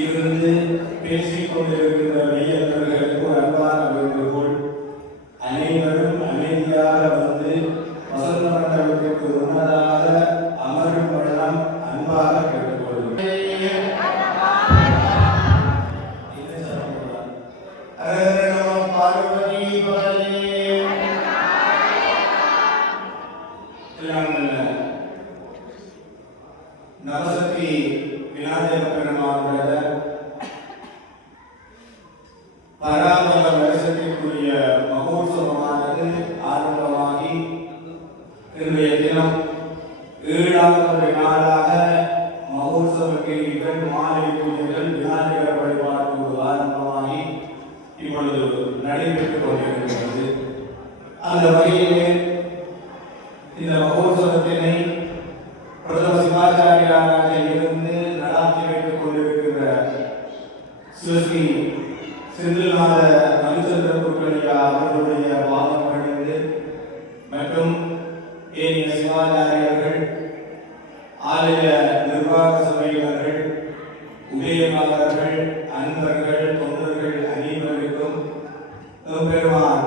இருந்து பேசிக் கொண்டிருக்கின்ற மெய்யர்களுக்கு ஒரு அன்பான வேண்டுகோள். அனைவரும் அமைதியாக வந்து வசந்த மண்டபத்திற்கு முன்னதாக அமரும் வண்ணம் அன்பாக கேட்டுக்கொள்கிறேன். நவசக்தி விநாயக பெருமானுடைய பராமர வருஷத்திற்குரிய மகோத்சவமானது ஆரம்பமாகி இன்றைய தினம் 7வது நாளாக மகோத்சவத்தில் மாலை பூஜைகள் விநாயகர் வழிபாடு ஆரம்பமாகி இப்பொழுது நடைபெற்றுக் கொண்டிருக்கிறது. அந்த வகையிலே இந்த மகோத்சவத்தினை பிரதம சிவாச்சாரியாராக இருந்து நடாத்தி வைத்துக் கொண்டிருக்கின்ற ஸ்ரீ செந்தில்நாத மனுச்சந்திர குருக்களையா அவர்களுடைய பாதம் பணிந்து மற்றும் ஏனைய சிவாச்சாரியர்கள், ஆலய நிர்வாக சபையினர்கள், உதயமாளர்கள், அன்பர்கள், தொண்டர்கள் அனைவருக்கும் பெருமான்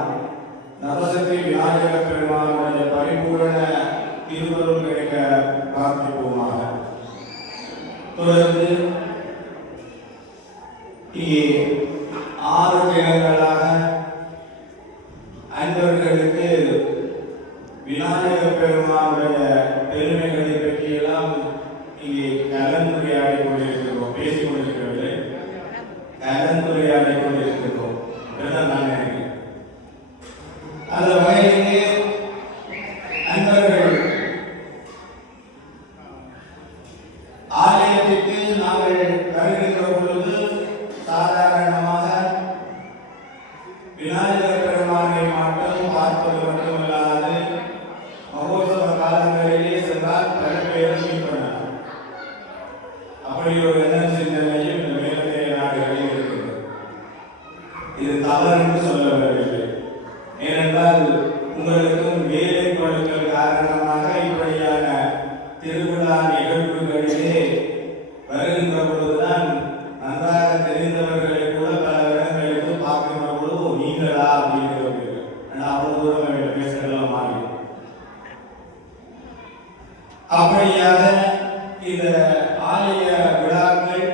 நவசக்தி விநாயக பெருமானுடைய பரிபூரண திருவருள் கிடைக்க பிரார்த்திப்போமாக. தொடர்ந்து இங்கே 6 தினங்களாக அன்பர்களுக்கு விநாயக பெருமானுடைய பெருமைகளை பற்றியெல்லாம் இங்கே கலந்துரையாடி கொண்டிருக்கிறோம், பேசிக் கொண்டிருக்கிறவர்களே கலந்துரையாடி கொண்டிருக்கிறோம். நான் நினைக்கிறேன் அந்த வகையிலே அன்பர்கள் ஆலயத்திற்கு நாங்கள் வருகின்ற பொழுது சாதாரணமாக விநாயகர் பெருமானை மட்டும் பார்ப்பது மட்டுமல்லாது மகோத்சவ காலங்களிலே சென்றால் பல்வேறு மீட்பனர் அப்படி ஒரு எண்ண சிந்தனையும் இந்த மேலே நாடுகளில் இருக்கிறது. இது தவறு என்று சொல்ல வரவில்லை. ஏனென்றால் உங்களுக்கும் வேலை பழுக்கள் காரணமாக இப்படியான திருவிழா நிகழ்வுகளிலே வருகின்ற பொழுதுதான் நன்றாக தெரிந்தவர்களை கூட பல இடங்களுக்கு பார்க்கின்ற பொழுது நீங்களா அப்படிங்கிறது அவ்வளவு தூரம் பேசலாம் மாறி அப்படியாக இந்த ஆலய விழாக்கள்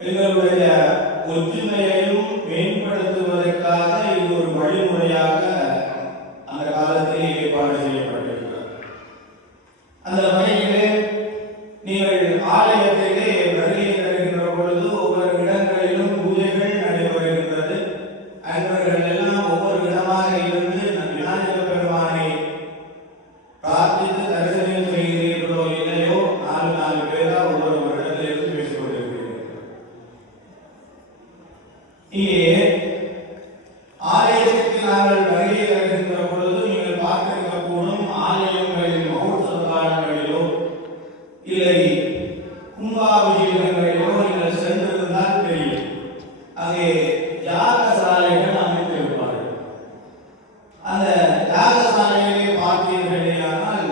எங்களுடைய ஒற்றுமையையும் மேம்படுத்துவதற்காக இது ஒரு வழிமுறையாக அந்த காலத்தில் ஏற்பாடு செய்யப்பட்டிருக்கிறது. அந்த வகையிலே நீங்கள் ஆலயத்திலே வருகை தருகின்ற பொழுது ஒவ்வொரு இடங்களிலும் பூஜைகள் நடைபெறுகின்றது. அன்பர்கள் எல்லாம் ஒவ்வொரு இடமாக இருந்து விநாயக பெருமானை பிரார்த்தித்து தரிசனம் செய்கிறீர்களோ இல்லையோ 4 பேரா ஒவ்வொரு இடத்திலிருந்து பேசிக் கொண்டிருக்கிறீர்கள். இங்கே ஆலயத்திற்கு நாங்கள் வருகை தருகின்ற பொழுது நீங்கள் பார்த்திருக்க கூடும் ஆலயங்களில் மகோத்சவ காலங்களிலோ இல்லை கும்பாபிஷேகங்களிலோ நீங்கள் சென்றிருந்தால் தெரியும், அங்கே யாகசாலைகள் அமைத்திருப்பார்கள். அந்த யாகசாலைகளை பார்த்தீர்களேயானால்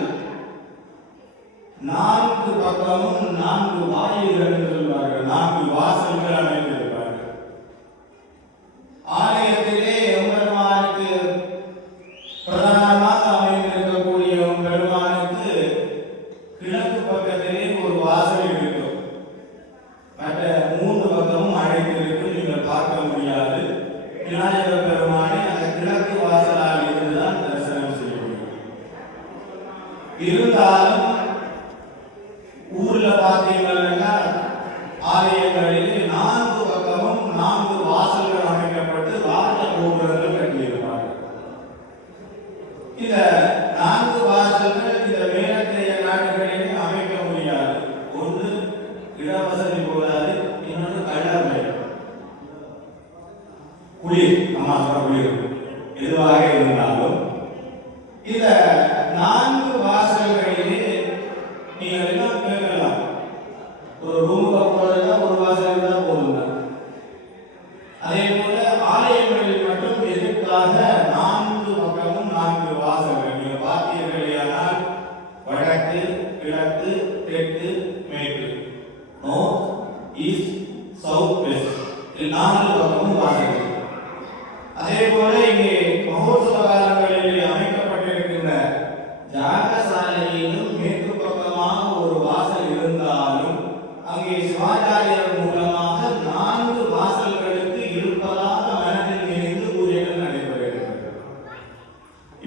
4 பக்கமும் 4 வாயில்கள் என்று சொல்வார்கள், 4 வாசல்கள் அமைத்திருப்பார்கள். ஆலயத்திலே எம்பெருமானுக்கு பிரதானமாக அமைந்திருக்கக்கூடிய பெருமானுக்கு கிழக்கு பக்கத்திலே ஒரு வாசல் இருக்கும், மற்ற 3 பக்கமும் அழைத்திருக்கும். நீங்கள் பார்க்க முடியாது. விநாயகர் பெருமானை அந்த கிழக்கு வாசலால் இருந்துதான் தரிசனம் செய்ய முடியும். இருந்தாலும் ஊர்ல பார்த்தீங்கன்னா ஆலயங்களிலே 4 பக்கமும் 4 வாசல்கள் அமைக்கப்பட்டு ராஜ கோபுரங்கள் கட்டியிருப்பார்கள். இந்த 4 வாசல்கள் இந்த மேலத்தைய நாடுகளிலே அமைக்க முடியாது. ஒன்று இடவசதி போதாது, இன்னொன்று கள்ளமை குளிர், குளிர் எதுவாக இருந்தாலும் இந்த 4 வாசல்களிலே நீங்கள் எல்லாம் கேட்கலாம், ஒரு ரூமுக்கு போறதுனா ஒரு வாசல் இருந்தால் போதுங்க. அதே போல ஆலயங்களில் மட்டும் எதற்காக 4 பக்கமும் 4 வாசல்கள்? நீங்கள் பார்த்தீர்களேயானால் வடக்கு, கிழக்கு, தெற்கு, மேற்கு, நோர்த், ஈஸ்ட், சவுத், வெஸ்ட் நான்கு பக்கமும் வாசல். அதே போல இங்கே மகோத்சவ காலங்களில் அமைக்கப்பட்டிருக்கின்ற ஜாகசாலையிலும் மேற்கு பக்கமாக ஒரு வாசல் இருந்தாலும் அங்கே சிவாச்சாரியர் மூலமாக 4 வாசல்களுக்கு இருப்பதாக மனதில் நினைந்து பூஜைகள் நடைபெறுகிறது.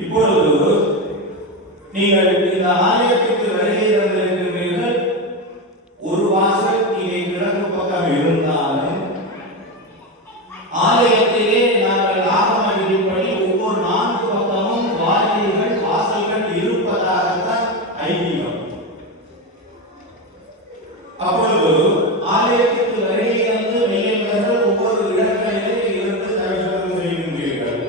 இப்பொழுது நீங்கள் இந்த ஆலயத்திற்கு வருகை தந்திருக்கின்றீர்கள். ஒரு வாசல் இங்கே கிழக்கு பக்கம் இருந்தாலும் ஆலயத்திலே நாங்கள் ஆகம விதிப்படி ஒவ்வொரு 4 பக்கமும் வாயில்கள் வாசல்கள் இருப்பதாகத்தான் ஐதீகம். அப்பொழுது ஆலயத்திற்கு வருகை வந்து நீங்கள் ஒவ்வொரு இடங்களிலே இருந்து தரிசனம் செய்கின்றீர்கள்.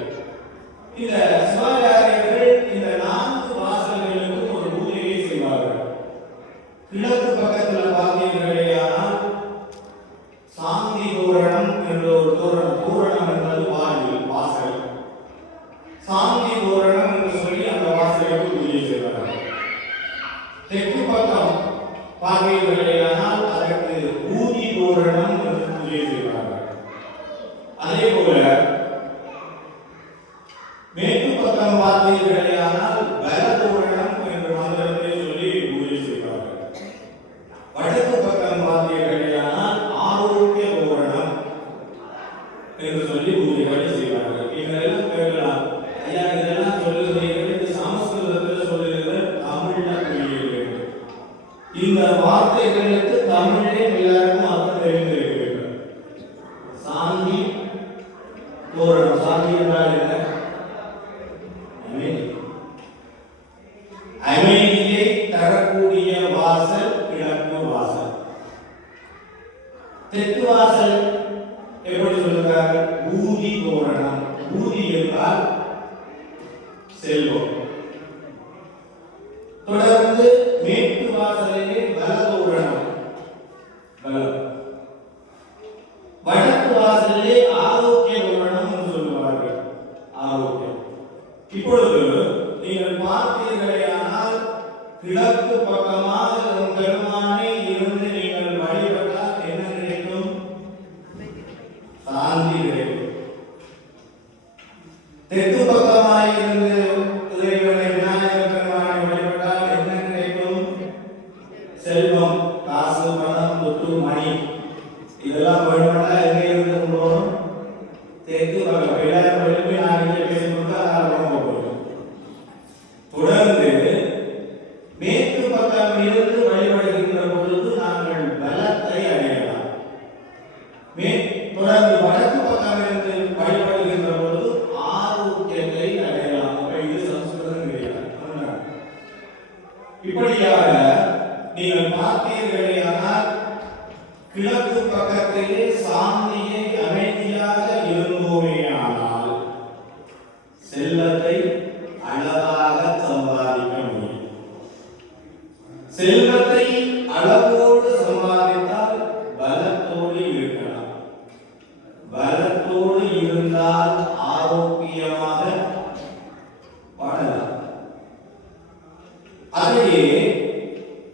இந்த சிவாச்சாரியர்கள் இந்த 4 வாசல்களுக்கு ஒரு பூஜையை செய்வார்கள். கிழக்கு பக்கத்தில் பார்த்தீர்களேயானால் சாந்தி தோரணம் என்ற ஒரு தோரணம் என்பது வாசல். சாந்தி தோரணம் என்று சொல்லி அந்த வாசலுக்கு பூஜை செய்வார்கள். தெற்கு பக்கம் பார்த்தீர்களேயானால் அதற்கு ஊதி தோரணம் என்று பூஜை செய்வார்கள். அதே போல மேற்கு பக்கம் பார்த்தீர்களேயானால் பல தோரணம் என்ற மந்திரத்தை சொல்லி பூஜை செய்வார்கள். வடக்கு பக்கம் பார்த்தீர்களேயானால் ஆரோக்கிய தோரணம் என்று சொல்லி பூஜைகளை செய்வார்கள். இதெல்லாம் கேட்கலாம், ஐயா இதெல்லாம் சொல்லுகிறீர்கள், சமஸ்கிருதத்தில் சொல்லுகிறீர்கள், தமிழ்ல புரியுகிறது. இந்த வார்த்தைகளுக்கு தமிழே எல்லாருக்கும் அர்த்தம் தெரிந்திருக்கிறது. சாந்தி தோரணம், சாந்தி என்றால் என்ன? அமைதியை தரக்கூடிய வாசல் கிழக்கு வாசல். தெற்கு வாசல் எப்படி சொல்லுகிறார்கள்? ஊதி தோரணம். ஊதி என்றால் செல்வம். தொடர்ந்து மேற்கு வாசலிலே பல தோரணம், பலம். வடக்கு வாசலிலே ஆரோக்கிய தோரணம் என்று சொல்லுவார்கள், ஆரோக்கியம். இப்பொழுது நீங்கள் பார்த்தீர்களேயானால் கிழக்கு பக்கமாக பெருமானை இருந்து நீங்கள் வழிபட்டால் என்ன கிடைக்கும்? சாந்தி கிடைக்கும். தெற்கு பக்கமாக இருந்து இறைவனை விநாயகர் பெருமானை வழிபட்டால் என்ன கிடைக்கும்? செல்வம், காசு, பணம், சொத்து, மணி இதெல்லாம் வழிபட்டா எங்கே இருந்து போகணும்? தெற்கு பக்கம். எல்லாரும் வெளியே நான் இங்கே பேசிக்கொண்டு ஆரம்பம் போகணும். தொடர்ந்து மேற்கு பக்கம் இருந்து வழிபடுகின்ற பொழுது நாங்கள் பலத்தை அடையலாம். தொடர்ந்து வடக்கு பக்கம் இருந்து வழிபடுகின்ற பொழுது ஆரோக்கியத்தை அடையலாம். இது சமஸ்கிருதம் கிடையாது. இப்படியாக நீங்கள் பார்த்தீர்களேயானால் கிழக்கு பக்கத்திலே சாந்தியை அமைதியாக இருந்தோமேயானால் செல்வத்தை அழகாக சம்பாதிக்க முடியும். செல்வத்தை அளவோடு சம்பாதித்தால் பலத்தோடு இருக்கலாம். பலத்தோடு இருந்தால் ஆரோக்கியமாக வாழலாம். அதையே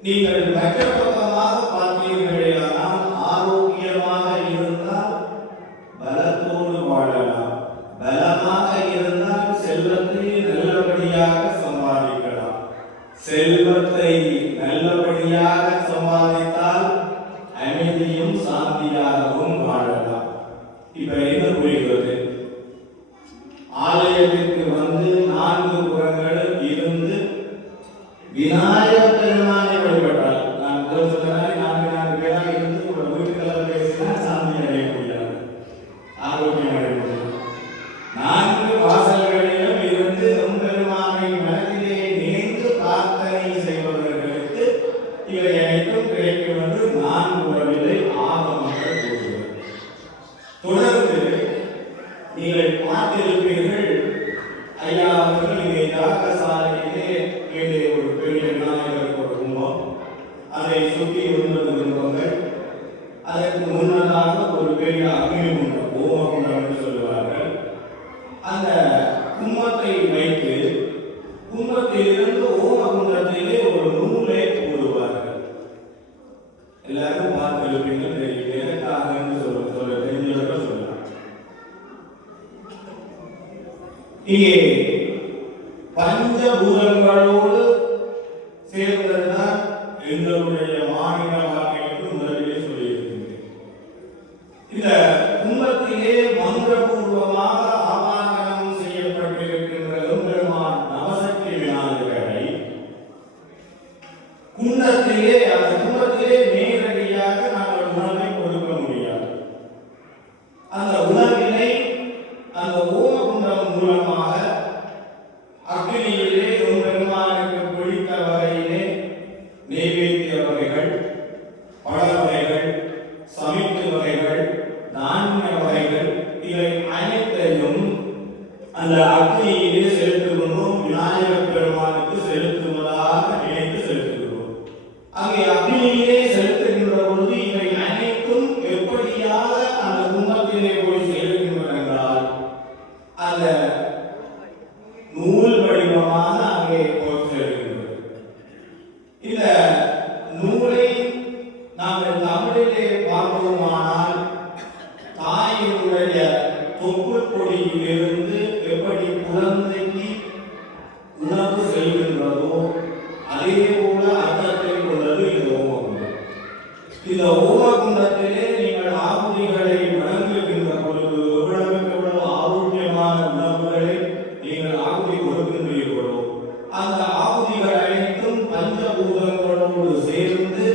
நீங்கள் மற்ற பக்கமாக பார்த்தீர்களேயானால் ஆரோக்கியமாக இருந்தால் பலத்தோடு வாழலாம். பலமாக இருந்தால் செல்வத்தை நல்லபடியாக சம்பாதிக்கலாம். செல்வத்தை நல்லபடியாக சம்பாதித்தால் அமைதியும் சாந்தியாகவும் வாழலாம். இப்ப என்ன புரிகிறது? ஆலயத்திற்கு வந்து 4 புறங்களும் இருந்து விநாயகர் பெருமானை வழிபட்டால், நான் சொன்ன 4 பேராக இருந்து ஒரு வீட்டுக்கெல்லாம் பேசினா சாந்தி அடைய முடியாது, ஆரோக்கியம் அடைய முடியாது. 4 வாசல்களிலும் இருந்து பெருமானை மனதிலே நினைந்து பிரார்த்தனை செய்பவர்களுக்கு இவை அனைத்தும் கிடைக்கும் என்று நான் கூறவில்லை, ஆகமங்கள் கூறுகிறது. தொடர்ந்து நீங்கள் பார்த்திருப்பீர்கள், ஐயா அவர்கள் இங்கே யாகசாலையிலே கீழே ஒரு பெரிய விநாயகருக்கு ஒரு கும்பம், அதை சுற்றி 9 கும்பங்கள், அதற்கு முன்னதாக ஒரு பெரிய அக்னி குண்டம், ஓம குண்டம் என்று சொல்லுவார்கள். அந்த கும்பத்தை வைத்து கும்பத்திலிருந்து ஓம குண்டத்திலே ஒரு நூலை போடுவார்கள். எல்லாரும் பார்த்திருப்பீங்க, தெரியும். இங்கே பஞ்சபூதங்களோடு சேர்ந்ததுதான் எங்களுடைய மாநில வாழ்க்கை என்று முதலிலே சொல்லியிருக்கின்றேன். இந்த கும்பத்திலே மந்திரபூர்வமாக ஆவாகனம் செய்யப்பட்டிருக்கின்ற எம்பெருமான் நவசக்தி விநாயகரை குண்டத்திலே அந்த கும்பத்திலே நேரடியாக நாங்கள் உணவை கொடுக்க முடியாது. அந்த உணவினை அந்த ஓமகுண்டம் மூலமாக அக்னியிலே எம்பெருமானுக்கு பிடித்த வகையிலே நெய்வேத்திய வகைகள், பழ வகைகள், சமைத்து வகைகள், தானிய வகைகள் இவை அனைத்தையும் அந்த அக்னியிலே செலுத்துகிறோம். விநாயகர் பெருமானுக்கு செலுத்துவதாக நினைத்து செலுத்துகிறோம். அங்கே அக்னியிலே செலுத்துகின்ற பொழுது இவை அனைத்தும் எப்படியாக அந்த கும்பத்திலே போய் சேருகின்றன என்றால் அந்த நூல் வடிவமாக அங்கே போய் சேருகின்றது. இந்த நூலை நாங்கள் தமிழிலே பார்ப்போமானால் தாயினுடைய தொப்புள் கொடியிலிருந்து எப்படி குழந்தைக்கு உணவு செல்கின்றதோ அதே போல அர்த்தத்தை கொண்டது இந்த ஓமகுண்டம். இந்த ஓமகுண்டத்திலே நீங்கள் ஆகுதிகளை வழங்குகின்ற பொழுது எவ்வளவு ஆரோக்கியமான உணவுகளை நீங்கள் ஆகுதி கொடுக்கின்றீர்களோ அந்த ஆகுதிகள் அனைத்தும் பஞ்சபூதங்களோடு சேர்ந்து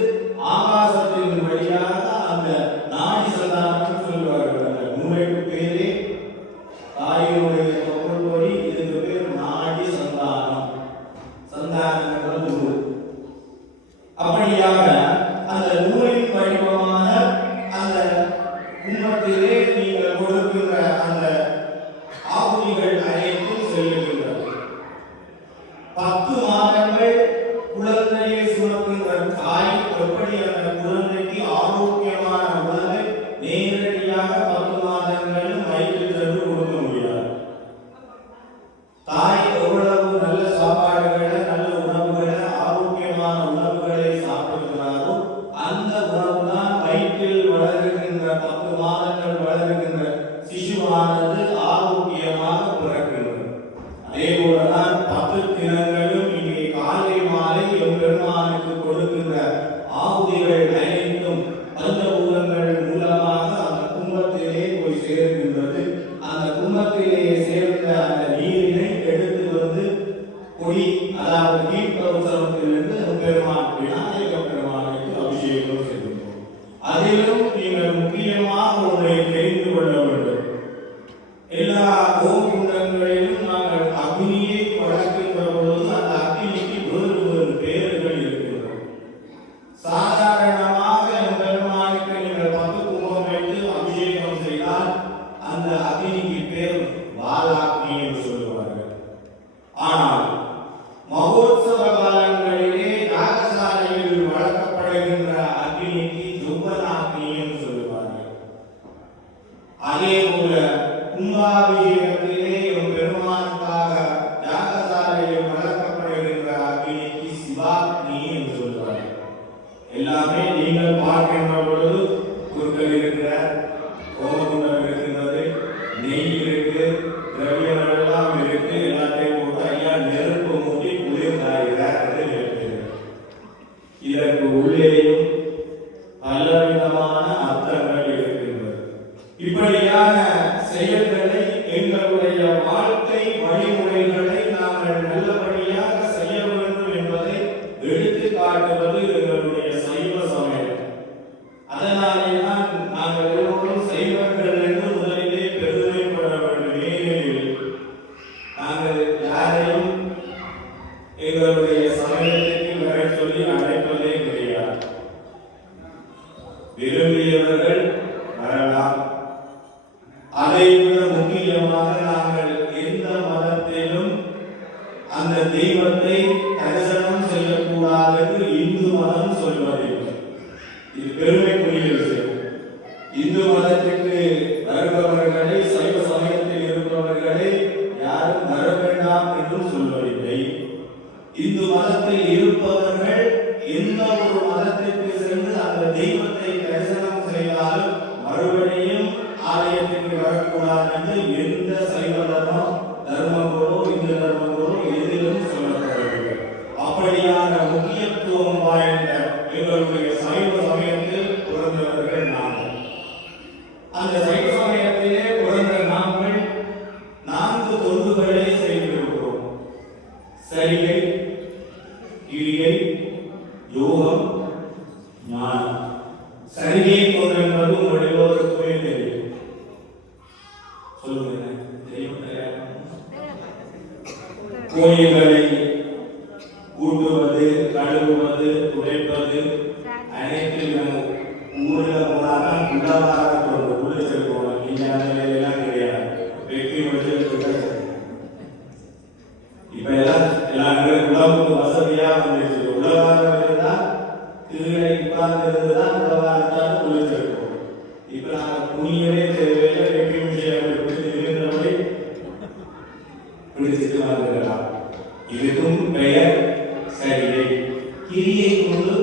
ஆகாசத்தின் வழியாக அந்த நாடி சந்தானம் சொல்வார்கள். அந்த நூலுக்கு பேரே தாயினுடைய தொப்புள் கொடி, இதுக்கு பேர் நாடி சந்தானம். சந்தானம் என்பது நூல். அப்படியாக அந்த நூலின் வடிவமான அந்த கும்பத்திலே நீங்கள் கொடுக்கின்ற அந்த ஆகுதிகள் அனைத்தும் செல்லுகின்றது. 10 மாதங்கள் குழந்தையை சுமக்கின்ற தாய் எப்படி அந்த குழந்தைக்கு ஆரோக்கியமான உணவை நேரடியாக 10 மாதங்களும் வயிற்றில் சென்று கொடுக்க முடியாது. தாய் எவ்வளவு நல்ல சாப்பாடுகளை, நல்ல உணவுகளை, ஆரோக்கியமான உணவுகளை சாப்பிடுகிறாரோ அந்த உணவு தான் வயிற்றில் வளருகின்ற 10 மாதங்கள் வளருகின்ற சிசுவானது ஆரோக்கியமாக பிறக்கின்றது. அதே போலதான் 10 தினங்களும் இங்கே காலை மாலை எம்பெருமானுக்கு கொடுக்கின்ற ஆகுதிகள் அனைத்தும் பஞ்சபூதங்கள் மூலமாக அந்த கும்பத்திலே போய் சேர்கின்றது. அந்த கும்பத்திலே சேர்ந்த அந்த நீரினை எடுத்து வந்து கொடி, அதாவது தீர்த்தோற்சவத்திலிருந்து பெருமான் விநாயக பெருமானுக்கு அபிஷேகம் செய்கின்றோம். அதிலும் நீங்கள் முக்கியமாக ஒன்றை தெரிந்து கொள்ள வேண்டும். எல்லா கோகுண்டங்களிலும் நாங்கள் அக்னியை வளர்க்கின்ற பொழுது அந்த அக்னிக்கு வேறு வேறு பெயர்கள் இருக்கின்றன. சாதாரணமாக பெருமானுக்கு நீங்கள் 10 கும்பம் வைத்து அபிஷேகம் செய்தால் அந்த அக்னிக்கு பேர் வாலாக்னி என்று சொல்லுவார்கள். ஆனால் மகோத்சவ காலங்களிலே யாகசாலையில் வளர்க்கப்படுகின்ற அக்னிக்கு ஜுவனாக்னி என்று சொல்லுவார்கள். அதே போல கும்பாபிஷேகத்திலே பெருமானுக்காக யாகசாலையில் வளர்க்கப்படுகின்ற அக்னிக்கு சிவாக்னி என்று சொல்லுவார்கள். எல்லாமே நீங்கள் பார்க்கின்ற பொழுது குறுக்கள் இருக்கிற கோமகுண்டம் இருக்கின்றது, நெய் இருக்கு, திரவியங்கள் எல்லாம் இருக்கு. எல்லாத்தையும் போட்டு ஐயா நெருப்பு மூட்டி குளிர் காய்கிறார் என்று நினைக்கிறார். இதற்கு உள்ளேயும் பலவிதமான அர்த்தங்கள் இருக்கின்றது. இப்படியான செயல்களை, எங்களுடைய வாழ்க்கை வழிமுறைகளை நாங்கள் நல்லபடியாக செய்ய வேண்டும் என்பதை எடுத்து காட்டுவது எங்களுடைய சைவ சமயம். அதனாலேதான் நாங்கள் எல்லோரும் சைவர்கள் என்று முதலிலே பெருமைப்பட வேண்டும். ஏனெனில் நாங்கள் யாரையும் எங்களுடைய சமயத்திற்கு வர சொல்லி அழைப்பதே கிடையாது. விரும்பியவர்கள் வரலாம். அதை விட முக்கியமாக நாங்கள் எந்த மதத்திலும் அந்த தெய்வத்தை தரிசனம் செய்யக்கூடாது என்று இந்து மதம் சொல்வதில்லை. இது பெருமைக்குரிய விஷயம். இந்து மதத்திற்கு வருபவர்களை, சைவ சமயத்தில் இருப்பவர்களை யாரும் வர வேண்டாம் என்றும் சொல்வதில்லை. இந்து மதத்தில் இருப்பவர்கள் எந்த ஒரு மதத்திற்கு சென்று அந்த தெய்வத்தை தரிசனம் செய்தாலும் மறுபடியும் ஆலயத்திற்கு வரக்கூடாது என்று எந்த சைவ தர்மம் என்பது உங்கள் எல்லோருக்குமே தெரியும். சொல்லுங்க, தெரியும். கோயில்களை கூட்டுவது, கழுவுவது, துடைப்பது அனைத்திலும் ஊர்ல போனாதான் குடவாரம் குளிச்சிருக்கோம். நீங்க அந்த வேலையெல்லாம் கிடையாது. வெற்றி இப்ப எல்லாம் உடம்புக்கு வசதியா வந்துச்சு. உலகாரம் இருந்தா கீழே உட்கார்ந்து இருந்துதான் உலகாரத்தால் குளிச்சிருக்கோம். இப்ப நாங்க துணியவே தேவையில்லை. வெற்றி விஷயம் இருந்தபடி குளிச்சுட்டு வந்துடலாம். இதுக்கும் பெயர் சரியை. கிரியை கொண்டு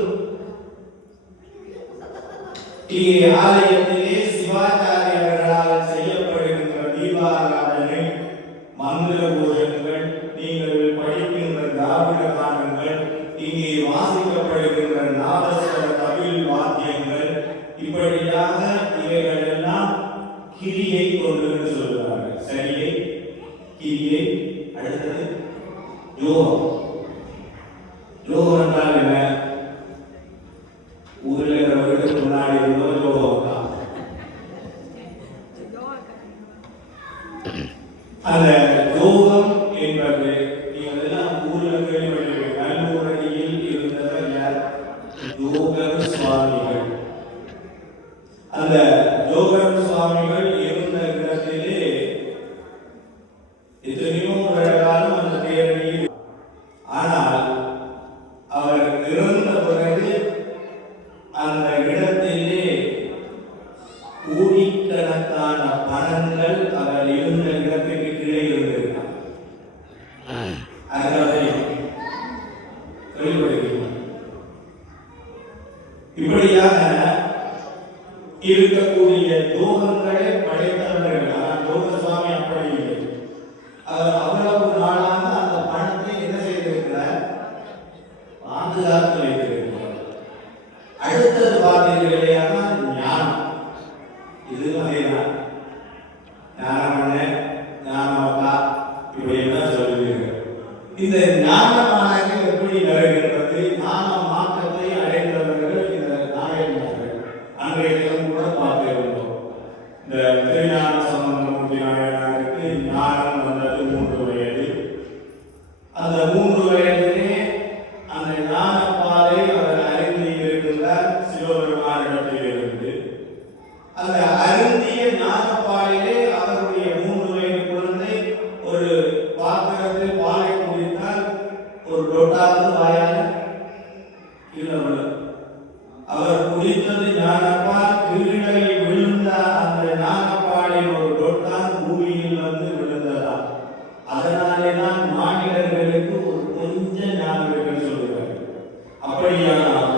ஆலயத்திலே சிவாச்சாரியர்களால் செய்யப்படுகின்ற தீபாராதனை, மந்திர பூஜைகள், நீங்கள் படிக்கின்ற திராவிட கானங்கள், இங்கே வாசிக்கப்படுகின்ற நாதஸ்வர தவில் வாத்தியங்கள், இப்படியாக இவைகள் எல்லாம் கிரியை கொண்டு சொல்கிறார்கள். சரியை, கிரியை. அடுத்தது யோகம். யோகம் என்றால் என்ன? ஊரில் இருக்கிறவர்களுக்கு முன்னாடி இருந்தோம் யோகம் தான். அந்த யோகம் என்பது நீங்கள் எல்லாம் ஊரில் கேள்விப்பட்டிருக்கீங்க. கல்லூரியில் இருந்தவர் யார்? யோகர் சுவாமிகள். அந்த யோகர் சுவாமிகள் இருந்த இடத்திலே எத்தனையோ காலம் அந்த பேரணியில். ஆனால் அவர் இறந்த பிறகு அந்த இடத்திலே கோடிக்கணக்கான பணங்கள் அவர் இருந்த இடத்துக்கு கீழே இருந்திருக்கிறார். இப்படியாக இருக்கக்கூடிய யோகங்களை படைத்தவர்கள். ஆனால் யோக சுவாமி அப்படி இல்லை. அவர் அவ்வளவு நாளாக அந்த பணத்தை என்ன செய்திருக்கிறார்? பாதுகாத்து வைத்திருக்கிறார். அடுத்தது பார்த்தீர்களேயான ஞானம். இது அதேதான். ஞானம் ஞானமாக்கா இப்படியெல்லாம் சொல்லுவீர்கள். இந்த ஞானமானது எப்படி வருகின்றது? ஞான மாற்றத்தை அடைந்தவர்கள் இந்த நாயகர்கள். அன்றைய தினம் கூட பார்த்திருந்தோம். இந்த திருஞான சம்பந்தமூர்த்தி நாயகருக்கு ஞானம் வந்தது 3 வயது. அந்த 3 வயதிலே அந்த ஞானப்பாலை அவர் அறிந்து இருக்கின்றார் சிவபெருமானிடத்திலிருந்து. அந்த அருந்திய ஞானப்பாலிலே அவருடைய 3 வயது குழந்தை ஒரு பாத்திரத்தில் பாலை குடித்தால் ஒரு டொட்டாவது வாயால கீழே விழும். அவர் குடித்தது ஞானப்பால். கீழே விழுந்த அந்த ஞானப்பாலின் ஒரு டொட்டான் பூமியில் வந்து விழுந்ததா. அதனாலே தான் மாநிலங்களுக்கு ஒரு கொஞ்ச ஞானம் என்று சொல்லுவார். அப்படியானால்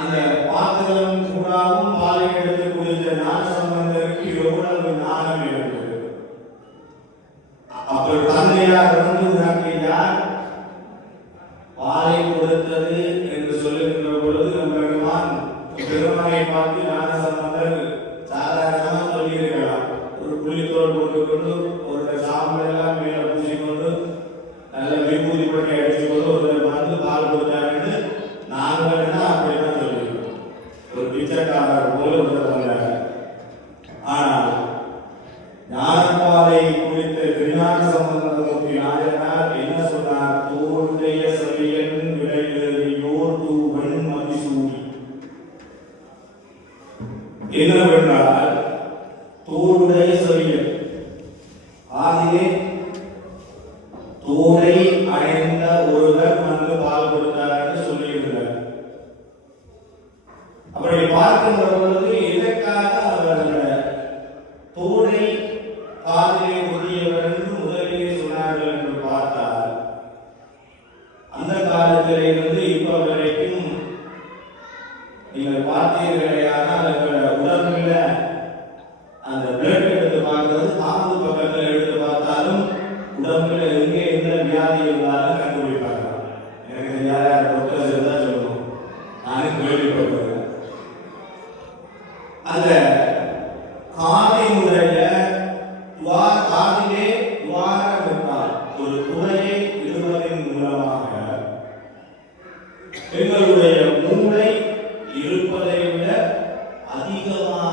அந்த பாத்திரம் கூடாவும் பாலை எடுத்து குடித்த ஞான சம்பந்தருக்கு எவ்வளவு ஞானம் இருந்தது. அப்ப தந்தையார் வந்து உனக்கு யார் பாலை கொடுத்தது என்று சொல்லுகின்ற பொழுது பெருமான் பெருமானை பார்த்து ஞான சம்பந்தர் சாதாரணமாக சொல்லியிருக்கலாம். ஒரு புள்ளித்தோல் போட்டுக்கொண்டு ஒரு சாம்பல் எல்லாம் மேல பூசிக்கொண்டு நல்ல விபூதி பண்ணி அடிச்சுக்கொண்டு ஒரு வந்து பால் கொடுத்தாங்கன்னு நாங்கள் அப்படிதான் சொல்லியிருக்கோம். ஒரு பிச்சைக்காரர் போல வந்தாங்க. ஆனால் ஞானப்பாலை குறித்த திருஞான சம்பந்தமூர்த்தி நாயனார் என்ன சொன்னார்? தோளுடைய செவியன் விளையோர் தூவன் மதிசூடி. என்னவென்றால் தோளுடைய செவியன் ஆதியே தோளை அடைந்த ஒருவர் வந்து பால் கொடுத்தார் என்று சொல்லியிருந்தார். அப்படி பார்க்கின்ற பொழுது இதற்காக அவர் தோளை காதிலே உரியவர் என்று முதலிலே சொன்னார்கள் என்று பார்த்தால், அந்த காலத்திலே இருந்து இப்ப வரைக்கும் நீங்கள் பார்த்தீர்களேயானால் உடம்புல அந்த பிளட் எடுத்து பார்க்கிறது, காது பக்கத்தில் எடுத்து பார்த்தாலும் உடம்புல எங்கே எந்த வியாதி இருந்தாலும் கண்டுபிடிப்பாங்க. எனக்கு யார் டாக்டர் இருந்தால் சொல்லணும். நானும் கேள்விப்பட்டிருக்கேன். அந்த காதினுடைய காதிலே துவாரம் இருந்தால் ஒரு துளையை இடுவதன் மூலமாக எங்களுடைய மூளை இருப்பதை விட அதிகமாக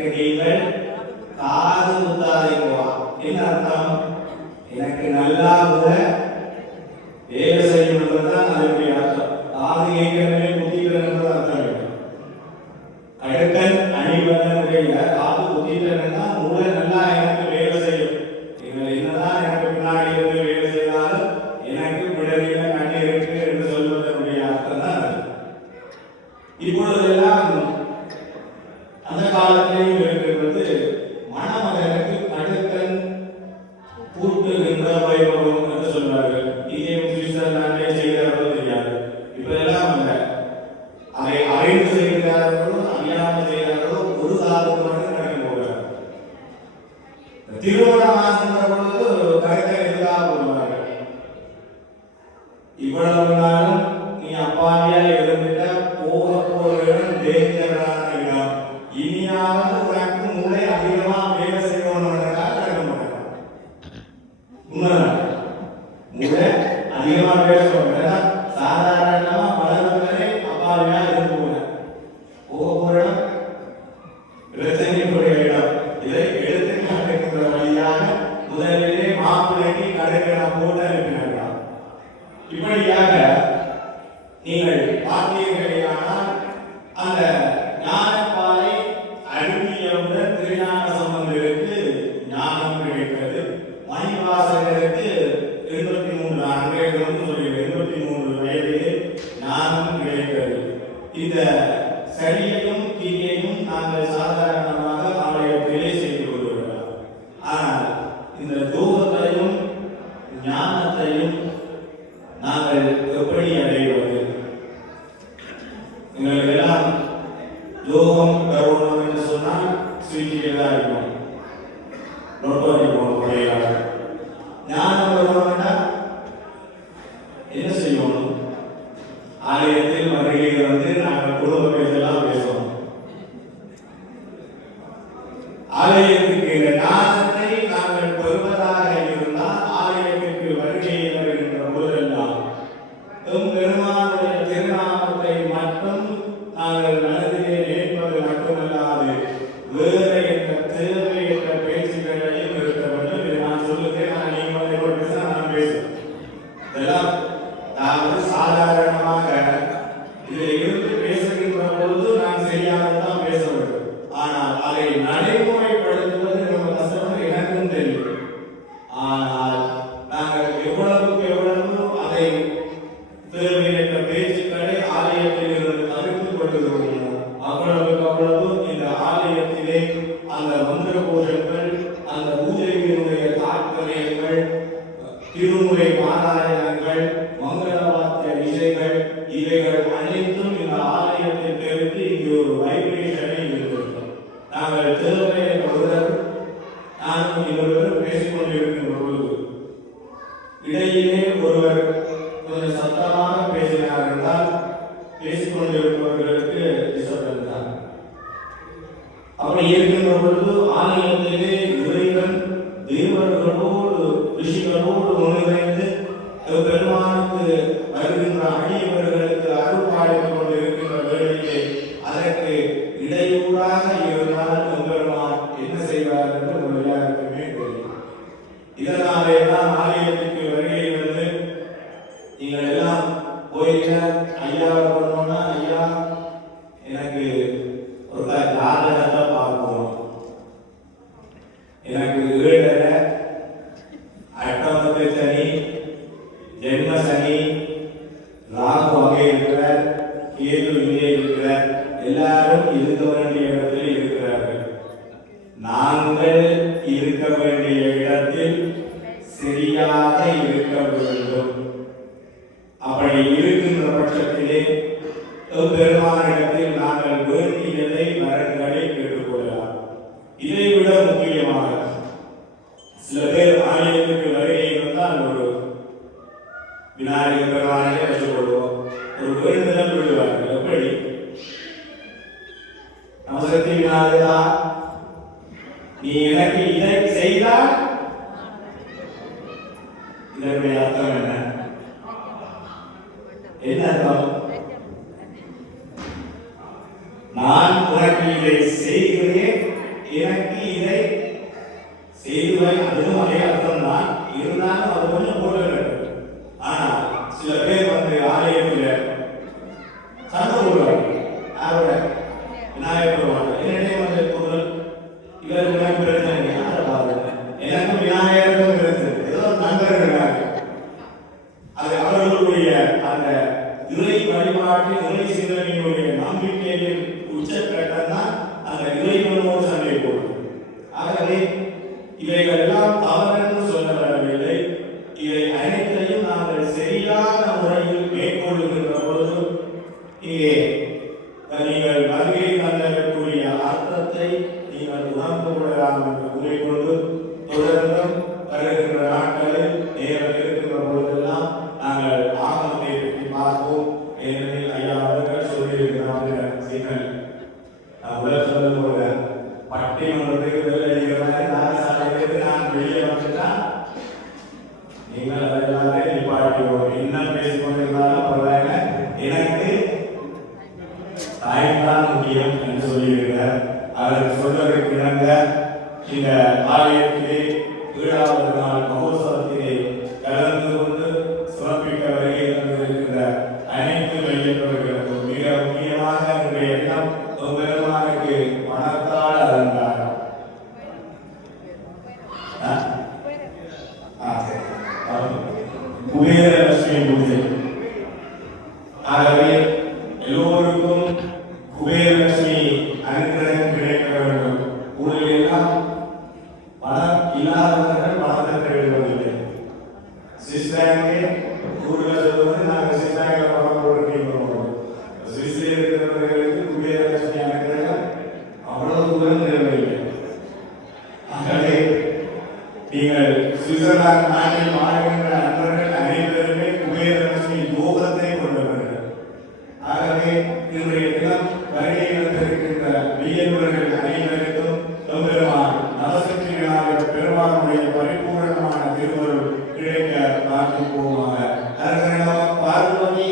எனக்கு நீங்கள் காது குத்தாதீங்கோ. என்ன அர்த்தம்? எனக்கு நல்லா கூட வேலை செய்யணுன்றதுதான் அதனுடைய அர்த்தம். காது கேட்கறவே குத்திக்கிறன்றது அர்த்தம் இல்லை. அடுக்கன் அணிவதனுடைய காது குத்திக்கிறன்னா மூளை நல்லா எனக்கு வேலை செய்யும். நீங்கள் என்னதான் எனக்கு பின்னாடி இருந்து வேலை செய்தாலும் எனக்கு விடவில கண்ணி இருக்கு என்று சொல்வதனுடைய அர்த்தம் தான் அது. இப்பொழுதெல்லாம் அந்த காலத்திலேயும் இருக்கிறது மணமகனுக்கு அடுக்கன் பூட்டுகின்ற வைபவம் என்று சொல்வார்கள். இங்கேயும் சுவிட்சர்லாண்டே செய்கிறார்களோ தெரியாது. இப்ப எல்லாம் அதை அறிந்து செய்கிறார்களோ அறியாமல் செய்கிறார்களோ ஒரு காலத்தோடு நடந்து போகிறார். திருமணம் ஆகின்ற பொழுது கருத்தை எதிராக போடுவார்கள். இவ்வளவு நாளும் நீ அப்பாவியா இருந்துட்ட போக போற இடம் டேஞ்சரான இடம். இனியாவது உனக்கு மூளை அதிகமா வேலை செய்யணும்ன்றதுக்காக நடக்க மாட்டாங்க. உண்மைதான், மூளை அதிகமா வேலை செய்யணும். சாதாரணமா வளர்ந்தவரை அப்பாவியா இருந்து போக போற இடம் பிரச்சனைக்குரிய இடம். இதை எடுத்து காட்டுகின்ற வழியாக முதலிலே மாப்பிள்ளைக்கு கடைகளை போட்டு அனுப்பினார்கள். இப்படியாக நீங்கள் பார்த்தீர்களானால் அந்த ஞானப்பாலை அருவியவுடன் திருஞான சம்பந்தருக்கு ஞானம் கிடைக்கிறது. மணிவாசகருக்கு 83 ஆண்டுகளுக்கு சொல்லி 83 வயதிலே ஞானம் கிடைக்கிறது. இந்த சரியையும் தீயையும் நாங்கள் சாதாரணமாக ஆலயத்திலே செய்து கொள்கிறோம். ஆனால் இந்த தூபத்தையும் ஞானத்தையும் நாங்கள் எப்படி அடைவது? எங்களுக்கு எல்லாம் யோகம் கருவணும் என்று சொன்னால் சுவிட்சிலே தான் இருக்கும். நோட்டோடி போகணும். ஞானம் வருவனா என்ன செய்யணும்? ஆலயத்தில் வருகையில் வந்து நாங்கள் குடும்ப பேசலாம் பேசுவோம். ஆலயத்துக்கு இந்த ஞானத்தை நாங்கள் பெறுவதாக இருந்தால் ஆலயத்திற்கு வருகையில் வருகின்ற போதெல்லாம் பெருமானுடைய திருநாமத்தை மட்டும் நாங்கள் மனதிலே நினைப்பது மட்டுமல்லாது வேறு என்ற தேவையற்ற பேச்சுகளையும் இருக்க வேண்டும். இதை நான் சொல்லுகிறேன். நான் நீங்கள் பேச நான் பேசுவேன். இதெல்லாம் அதாவது சாதாரணமாக இதில் இருந்து பேசுகின்ற பொழுது நான் சரியாகத்தான் பேச வேண்டும். ஆனால் அதை நடைமுறைப்படுத்துவது நம்ம கஷ்டம் எனக்கும் தெரியும். ஆனால் நாங்கள் எவ்வளவுக்கு எவ்வளவு அதை தேவையற்ற பேச்சுக்களை ஆலயத்தில் இருந்து தவிர்த்து கொள்கிறோமோ அவ்வளவுக்கு அவ்வளவு இந்த ஆலயத்திலே அந்த மந்திர கோஷங்கள், அந்த பூஜைகளுடைய தாற்பயங்கள், திருமுறை பாராயணங்கள், மங்கள வாத்திய இசைகள் இவைகள் அனைத்தும் இந்த ஆலயத்தில் தெரிந்து இங்கு ஒரு வைப்ரேஷனை இருக்கிறோம். நாங்கள் தேவையை ஒருவர் நானும் இவர்களும் பேசிக்கொண்டு இருக்கின்ற பொழுது இடையிலே ஒருவர் கொஞ்சம் சத்தமாக பேசினார் என்றால் பேசிக்கொண்டிருப்பவர்களுக்கு டிஸ்டர்பன்ஸ் தான். அப்படி இருக்கின்ற பொழுது ஆலயத்திலே இறைவன் தேவர்களோடு ரிஷிகளோடு ஒன்றிணைந்து பெருமானுக்கு வருகின்ற அடியவர்களுக்கு அருள்பாலித்துக் கொண்டு இருக்கின்ற வேளையிலே அதற்கு இடையூறாக இருந்தால் பெருமான் என்ன செய்வார் என்று ஒரு எல்லாருக்குமே தெரியும். இதனாலே தான் ஆலயத்திற்கு வருகை வந்து நீங்கள் எல்லாம் போயிட்டு ஐயாவை பண்ணோம்னா ஐயா எனக்கு ஒரு ஜாதகத்தை பார்க்கணும், எனக்கு 7 அட்டமத்து சனி, ஜென்ம சனி, ராகு அங்கே இருக்கிறார், கேது இங்கே இருக்கிறார், எல்லாரும் இருக்க வேண்டிய இடத்தில் இருக்கிறார்கள். நாங்கள் இருக்க வேண்டிய இடத்தில் சரியாக இருக்க வேண்டும். அப்படி இருக்கின்ற பட்சத்திலே பெருமானிடத்தில் நாங்கள் வேண்டியதை வரங்களை கேட்டுக்கொள்ளலாம். இதைவிட முக்கியமாக சில பேர் ஆலயத்துக்கு வருகை இருந்தால் ஒரு விநாயகர் பெருமானை வச்சுக் கொள்வோம், ஒரு வேண்டுதல் விடுவார்கள். எப்படி நமசக்தி விநாயகா நீ எனக்கு இதை செய்தால் இதனுடைய அர்த்தம் என்ன? என்ன அர்த்தம்? நான் உனக்கு இதை செய்கிறேன், செய்துவை அதுவும் அதே அர்த்தம் தான். இருந்தாலும் அது கொஞ்சம் போட்டு ஆனா சில பேர் வந்து ஆலயத்தில் சண்டை போடுவாங்க. யாரோட விநாயகர் பெருமாள் என்னுடைய வந்து பொருள் இவருக்கு பிரச்சனை யாரை பாருங்க எனக்கும் விநாயகருக்கும் பிரச்சனை ஏதோ நண்பர்கள் அது அவர்களுடைய அந்த இறை வழிபாட்டில் இறை சிந்தனையுடைய நம்பிக்கையின் உச்சக்கட்டம் தான் அந்த இறைவனோடு சண்டை போடும். ஆகவே இவைகள் எல்லாம் தவறென்று சொல்ல வரவில்லை. இவை அனைத்தையும் நாங்கள் சரியான முறையில் மேற்கொள்ளுகின்ற பொழுது இங்கே நீங்கள் வருகை தந்தக்கூடிய அர்த்தத்தை நீங்கள் உணர்ந்து கொள்ளலாம் என்று கூறிக்கொண்டு தொடர்ந்தும் வருகின்ற நாட்களில் நேரம் இருக்கின்ற பொழுதெல்லாம் நாங்கள் ஆகமத்தை பற்றி பார்ப்போம். ஏனெனில் ஐயா அவர்கள் சொல்லியிருக்கிறார்கள் சிக்கல் உடல் சொல்லும் போது பட்டிமன்றத்துக்கு வெளியே நான் வெளியே வந்துட்டான் நீங்கள் அதெல்லாமே நிப்பாட்டிடுவோம். என்ன பேசிக்கொண்டிருந்தாலும் பரவாயில்ல, எனக்கு தாய்தான் முக்கியம் என்று சொல்லியிருக்கிறார். அவர் சொல்வதற்கு இணங்க இந்த ஆலயத்திலே 7வது நாள் மகோத்சவத்திலே கலந்து கொண்டு சிறப்பிக்க வருகை தந்திருக்கின்ற அனைத்து மையத்தவர்களுக்கும் மிக முக்கியமாக என்னுடைய எண்ணம் பெருமானுக்கு பணத்தால் அலங்காரம். குபேரலட்சுமி பூஜை. ஆகவே எல்லோருக்கும் குபேரலட்சுமி அனுகிரகம் கிடைக்க வேண்டும். ஊரில் எல்லாம் பணம் இல்லாதவர்கள் பணத்தை தேடுவதில்லை. சுவிஸ் பேங்கே ஊரில் சொல்வது நாங்கள் சுவிஸ் பேங்கில் பணம் போடுறோம். சுவிஸில் இருக்கிறவர்களுக்கு குபேரலட்சுமி அனுகிரகம் அவ்வளவு தூரம் தேவையில்லை. ஆகவே நீங்கள் சுவிட்சர்லாந்து நாட்டில் வாழ்கின்ற நண்பர்கள் அனைவருமே குபேரலட்சுமி யோகத்தை கொண்டவர்கள். ஆகவே இன்றைய தினம் வருகை வந்திருக்கின்ற வியல்வர்கள் அனைவருக்கும் பெருமான் நவசக்தி விநாயகர் பெருமானுடைய பரிபூர்ணமான திருவருள் கிடைக்க பார்த்து போவாங்க. பார்வதி